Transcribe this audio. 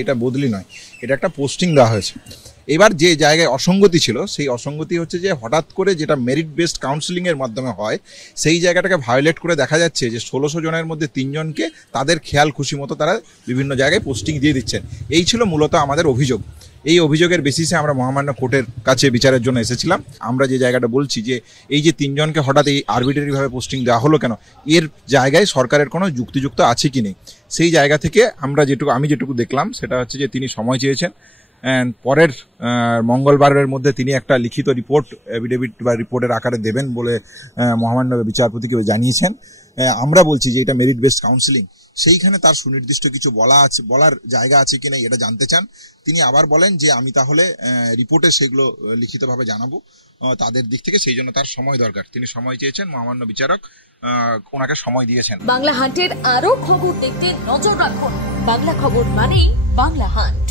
এটা বদলি নয়, এটা একটা পোস্টিং দেওয়া হয়েছে। এবার যে জায়গায় অসঙ্গতি ছিল সেই অসঙ্গতি হচ্ছে যে হঠাৎ করে যেটা মেরিট বেসড কাউন্সিলিংয়ের মাধ্যমে হয় সেই জায়গাটাকে ভায়োলেট করে দেখা যাচ্ছে যে 1600 জনের মধ্যে 3 জনকে তাদের খেয়াল খুশি মতো তারা বিভিন্ন জায়গায় পোস্টিং দিয়ে দিচ্ছেন। এই ছিল মূলত আমাদের অভিযোগ। এই অভিযোগের বেসিসে আমরা মহামান্য কোর্টের কাছে বিচারের জন্য এসেছিলাম। আমরা যে জায়গাটা বলছি যে এই যে 3 জনকে হঠাৎ এই আরবিটারিভাবে পোস্টিং দেওয়া হলো কেন, এর জায়গায় সরকারের কোনো যুক্তিযুক্ত আছে কি নেই, সেই জায়গা থেকে আমি যেটুকু দেখলাম সেটা হচ্ছে যে তিনি সময় চেয়েছেন। পরের মঙ্গলবারের মধ্যে তিনি একটা লিখিত রিপোর্ট এফিডেভিট বা রিপোর্টের আকারে দেবেন বলে মহামান্য বিচারপতিকে জানিয়েছেন। আমরা বলছি যে এটা মেরিট বেসড কাউন্সিলিং, সেইখানে তার সুনির্দিষ্ট কিছু বলার জায়গা আছে কিনা এটা জানতে চান। তিনি আবার বলেন যে আমি তাহলে রিপোর্টে সেগুলো লিখিতভাবে জানাবো তাদের দিক থেকে, সেই জন্য তার সময় দরকার। তিনি সময় চেয়েছেন, মহামান্য বিচারক ওনাকে সময় দিয়েছেন। বাংলা হান্টের আরো খবর দেখতে নজর রাখুন। বাংলা খবর মানেই বাংলা হান্ট।